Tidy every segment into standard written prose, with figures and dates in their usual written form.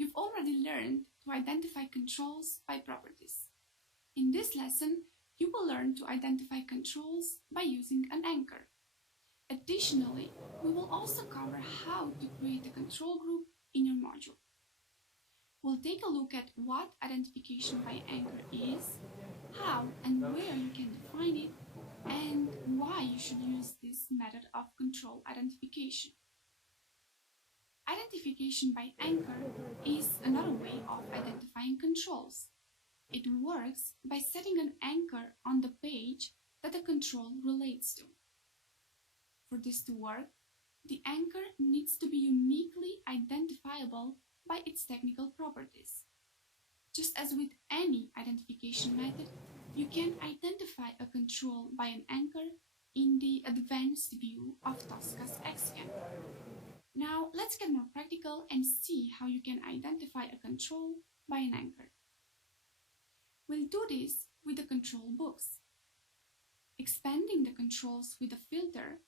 You've already learned to identify controls by properties. In this lesson, you will learn to identify controls by using an anchor. Additionally, we will also cover how to create a control group in your module. We'll take a look at what identification by anchor is, how and where you can define it, and why you should use this method of control identification. Identification by anchor is another way of identifying controls. It works by setting an anchor on the page that the control relates to. For this to work, the anchor needs to be uniquely identifiable by its technical properties. Just as with any identification method, you can identify a control by an anchor in the advanced view of Tosca's Leccion. Now, let's get more practical and see how you can identify a control by an anchor. We'll do this with the control books. Expanding the controls with a filter,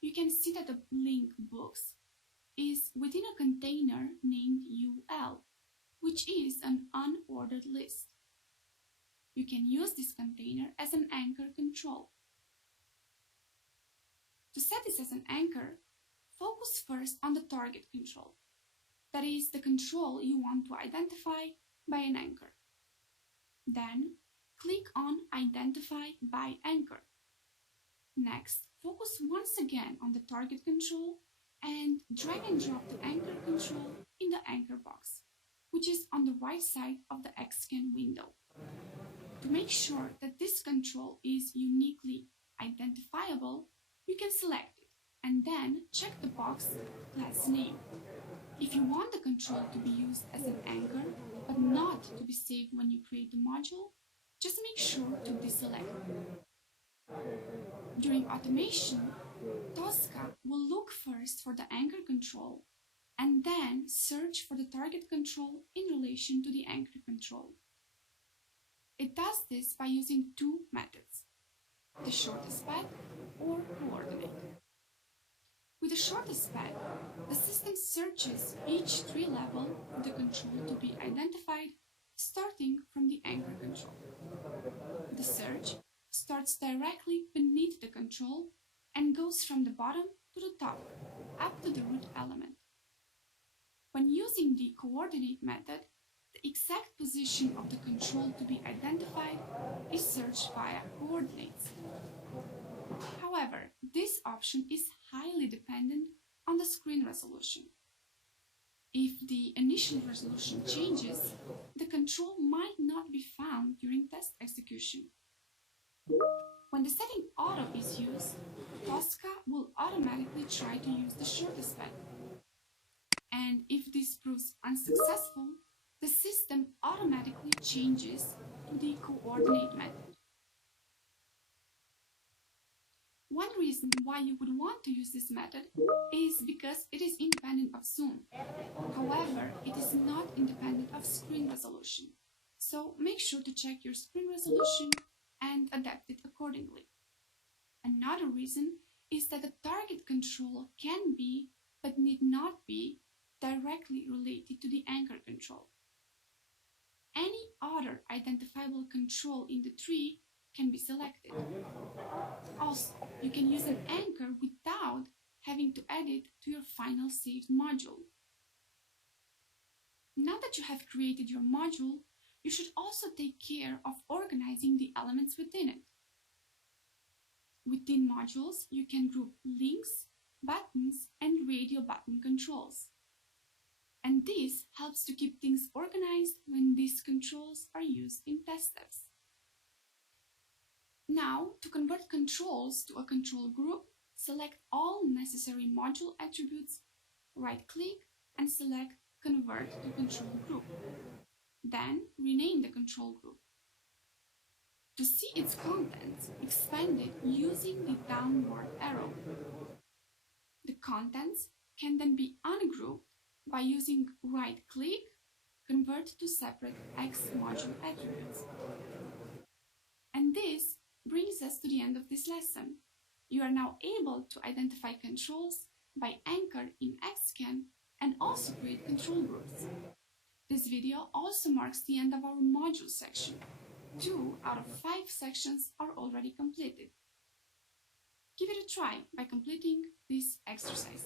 you can see that the link books is within a container named UL, which is an unordered list. You can use this container as an anchor control. To set this as an anchor, focus first on the target control. That is the control you want to identify by an anchor. Then, click on Identify by Anchor. Next, focus once again on the target control and drag and drop the anchor control in the anchor box, which is on the right side of the Leccion window. To make sure that this control is uniquely identifiable, you can select it and then check the box class name. If you want the control to be used as an anchor, but not to be saved when you create the module, just make sure to deselect it. During automation, Tosca will look first for the anchor control and then search for the target control in relation to the anchor control. It does this by using two methods, the shortest path or coordinate. With the shortest path, the system searches each tree level for the control to be identified starting from the anchor control. The search starts directly beneath the control and goes from the bottom to the top, up to the root element. When using the coordinate method, the exact position of the control to be identified is searched via coordinates. However, this option is highly dependent on the screen resolution. If the initial resolution changes, the control might not be found during test execution. When the setting Auto is used, Tosca will automatically try to use the shortest path. And if this proves unsuccessful, the system automatically changes to the coordinate method. One reason why you would want to use this method is because it is independent of zoom. However, it is not independent of screen resolution. So make sure to check your screen resolution and adapt it accordingly. Another reason is that the target control can be, but need not be, directly related to the anchor control. Any other identifiable control in the tree can be selected. Also, you can use an anchor without having to add it to your final saved module. Now that you have created your module, you should also take care of organizing the elements within it. Within modules, you can group links, buttons, and radio button controls. And this helps to keep things organized when these controls are used in test steps. Now, to convert controls to a control group, select all necessary module attributes, right-click, and select Convert to Control Group. Then, rename the control group. To see its contents, expand it using the downward arrow. The contents can then be ungrouped by using right-click, Convert to Separate X module attributes. And this brings us to the end of this lesson. You are now able to identify controls by anchor in Leccion and also create control groups. This video also marks the end of our module section. 2 out of 5 sections are already completed. Give it a try by completing this exercise.